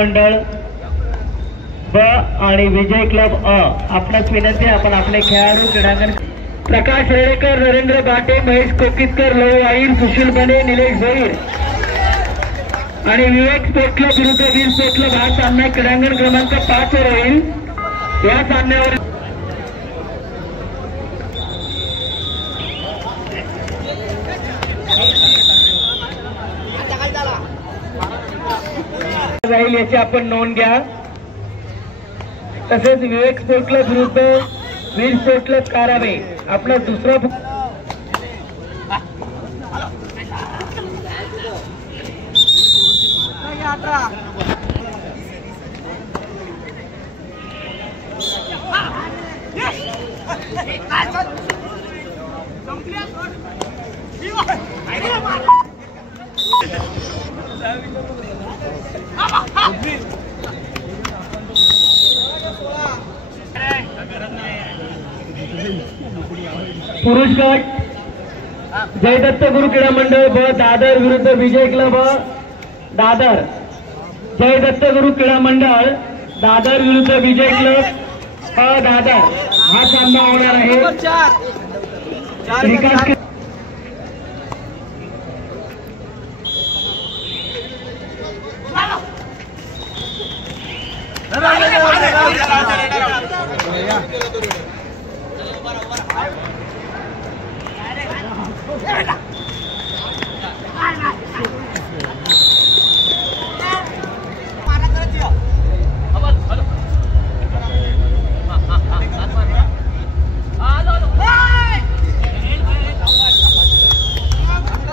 मंडळ ब आणि विजय क्लब अ आपणास विनंती आपण आपले खेळाडू क्रीडांगण प्रकाश रेडेकर, नरेंद्र घाटे, महेश कोकितकर, लव आईर, सुशील बने, निलेश भोईर आणि विवेक स्पोर्ट क्लब विरुद्ध वीर स्पोर्ट क्लब हा सामना क्रीडांगण क्रमांक 5 वर होईल। या सामन्यावर जाईल याची आपण नोंद घ्या। तसेच विवेक स्पोर्ट क्लब विरुद्ध वीर स्पोर्ट क्लब कारावे आपला दुसरा पुरुष गट जयदत्त गुरु क्रीडा मंडळ ब दादर विरुद्ध विजय क्लब दादर। जयदत्त गुरु क्रीडा मंडळ दादर विरुद्ध विजय क्लब दादर हा सामना होणार आहे। विकास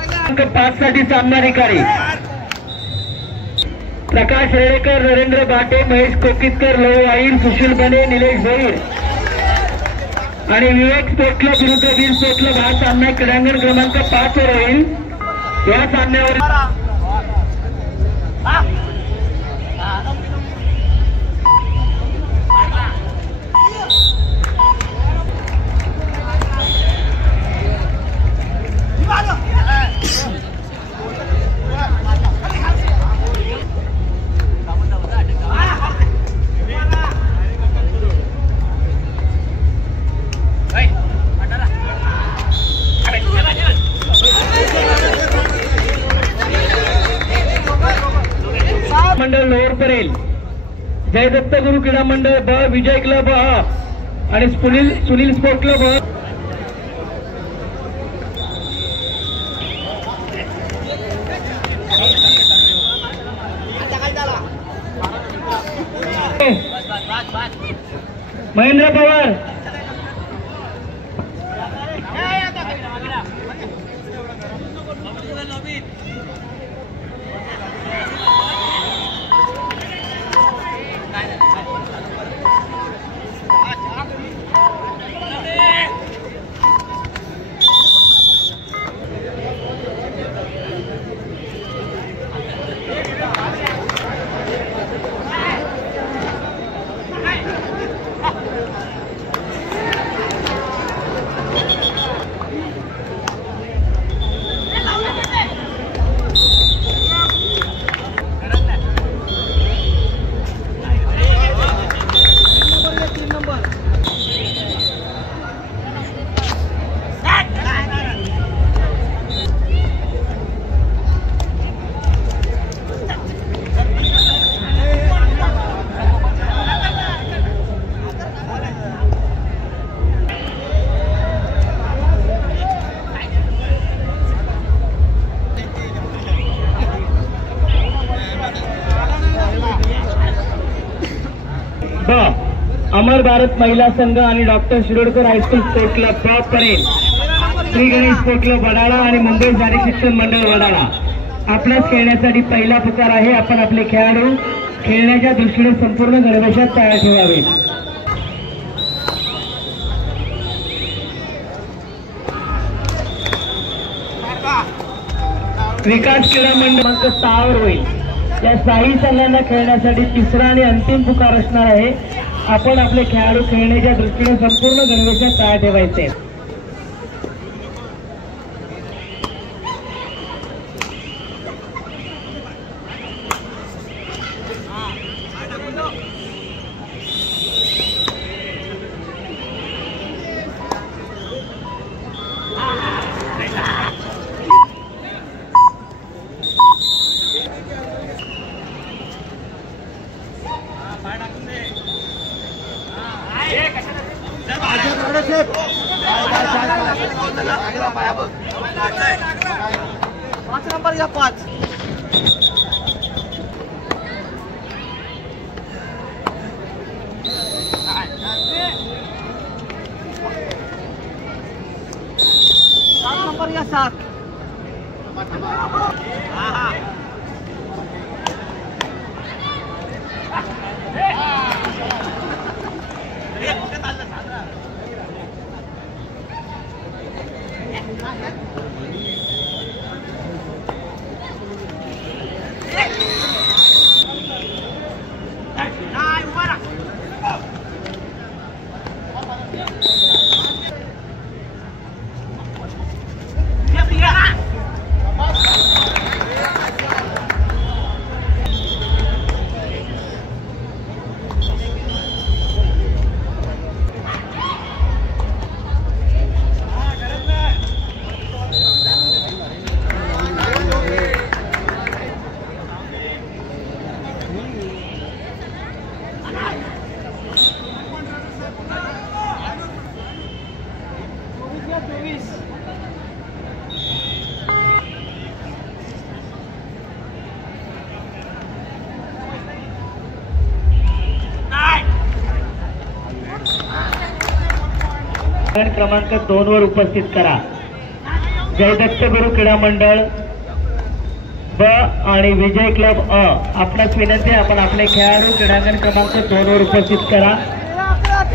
क्रमांक 5 साठी सामना अधिकारी प्रकाश रेडेकर, नरेंद्र घाटे, महेश कोकितकर, लव आईर, सुशील बने, निलेश भोईर आणि विवेक स्पोर्ट क्लब विरुद्ध वीर स्पोर्ट क्लब हा सामना क्रीडांगण क्रमांक 5 वर होईल। या सामन्यावर मंडळ लोअर परेल जयदत्त गुरु क्रीडा मंडळ ब विजय क्लब अ आणि सुनील स्पोर्ट क्लब महेंद्र पवार अमर भारत महिला संघ आणि doctor Shirodkar high school sport club Parel, Shri Ganesh sport club Wadala आणि मुंबई शारी शिक्षण मंडळ वडाळा आपल्यास खेळण्यासाठी पहिला पुकार आहे। आपण आपले खेळाडू खेळण्याच्या दृष्टीने संपूर्ण गणवेशात तयार ठेवावे। विकास क्रीडा मंडळ क्रमांक 6 वर होईल। या 6 संघांना खेळण्यासाठी तिसरा आणि अंतिम पुकार असणार आहे। आपण आपले खेळाडू खेळण्याच्या दृष्टीने संपूर्ण गणवेशात तयार ठेवायचे। पाच नंबर या 5 नंबर या 7 क्रमांक 2 वर उपस्थित करा जयदत्त गुरु क्रीडा मंडळ ब आणि विजय क्लब अ आपणास विनंती आपण आपले खेळाडू क्रीडांगण क्रमांक 2 वर उपस्थित करा।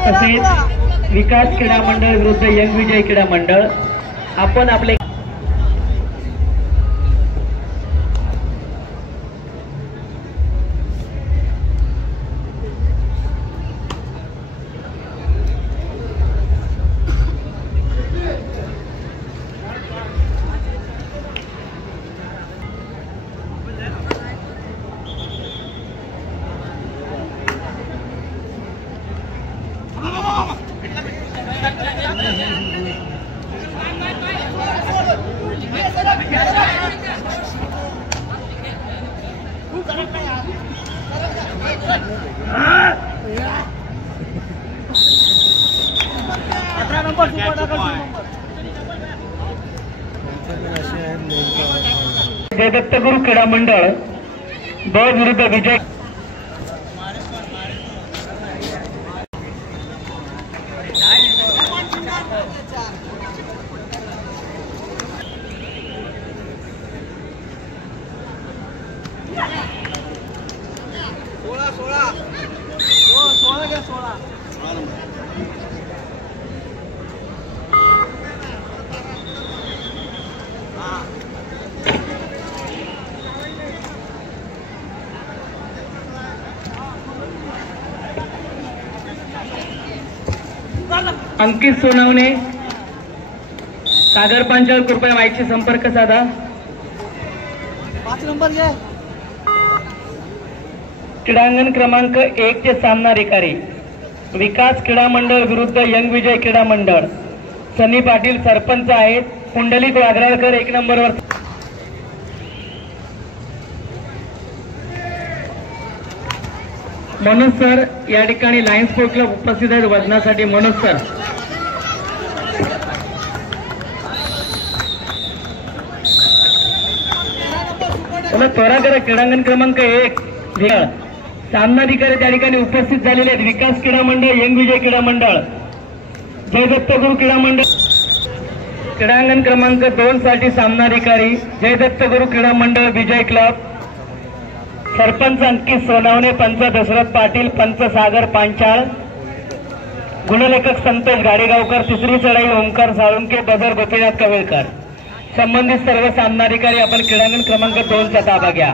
तसेच विकास क्रीडा मंडळ विरुद्ध यंग विजय क्रीडा मंडळ आपण आपले जयदत्त गुरु क्रीडा मंडळ ब विरुद्ध विजय अंकित सोनवणे सागर पांचाळ कृपया माईकशी संपर्क साधा। 5 नंबर घ्या क्रीडांगण क्रमांक 1 चे सामना अधिकारी विकास क्रीडा मंडळ विरुद्ध यंग विजय क्रीडा मंडळ सनी पाटील सरपंच आहेत पुंडलिक वाघराळकर 1 नंबरवर मनोज सर या ठिकाणी लायन्स स्पोर्ट क्लब उपस्थित आहेत वजनासाठी मनोज सर त्वरा करा क्रीडांगण क्रमांक 1 सामनाधिकारी त्या ठिकाणी उपस्थित झालेले आहेत विकास क्रीडा मंडळ यंग विजय क्रीडा मंडळ जयदत्त गुरु क्रीडा मंडळ क्रीडांगण क्रमांक 2 साठी सामनाधिकारी जयदत्त गुरु क्रीडा मंडळ विजय क्लब सरपंच अंकित सोनवणे पंच दशरथ पाटील पंच सागर पांचाळ गुणलेखक संतोष गाडेगावकर तिसरी चढाई ओंकार साळुंके बदर गोपीनाथ कवेळकर संबंधित सर्व सामनाधिकारी आपण क्रीडांगण क्रमांक 2 चा ताबा घ्या।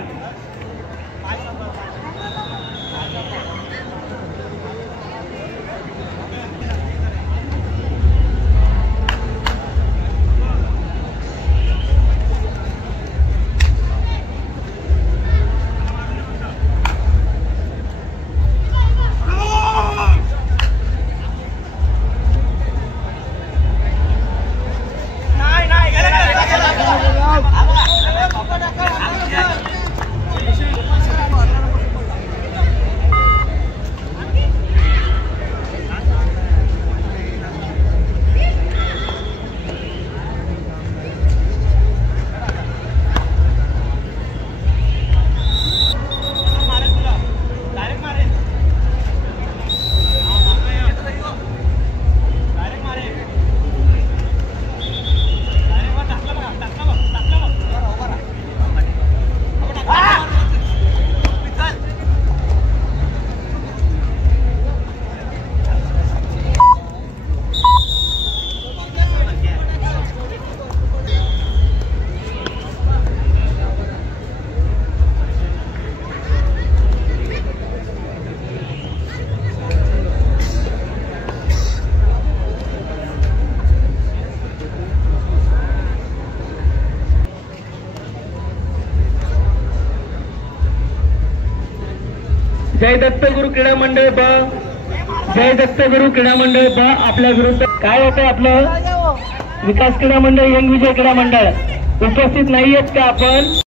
जय दत्तगुरु क्रीडा मंडळ ब, जय दत्तगुरु क्रीडा मंडळ ब आपल्या विरुद्ध काय होतं आपलं विकास क्रीडा मंडळ, यंग विजय क्रीडा मंडळ उपस्थित नाहीयेत का आपण?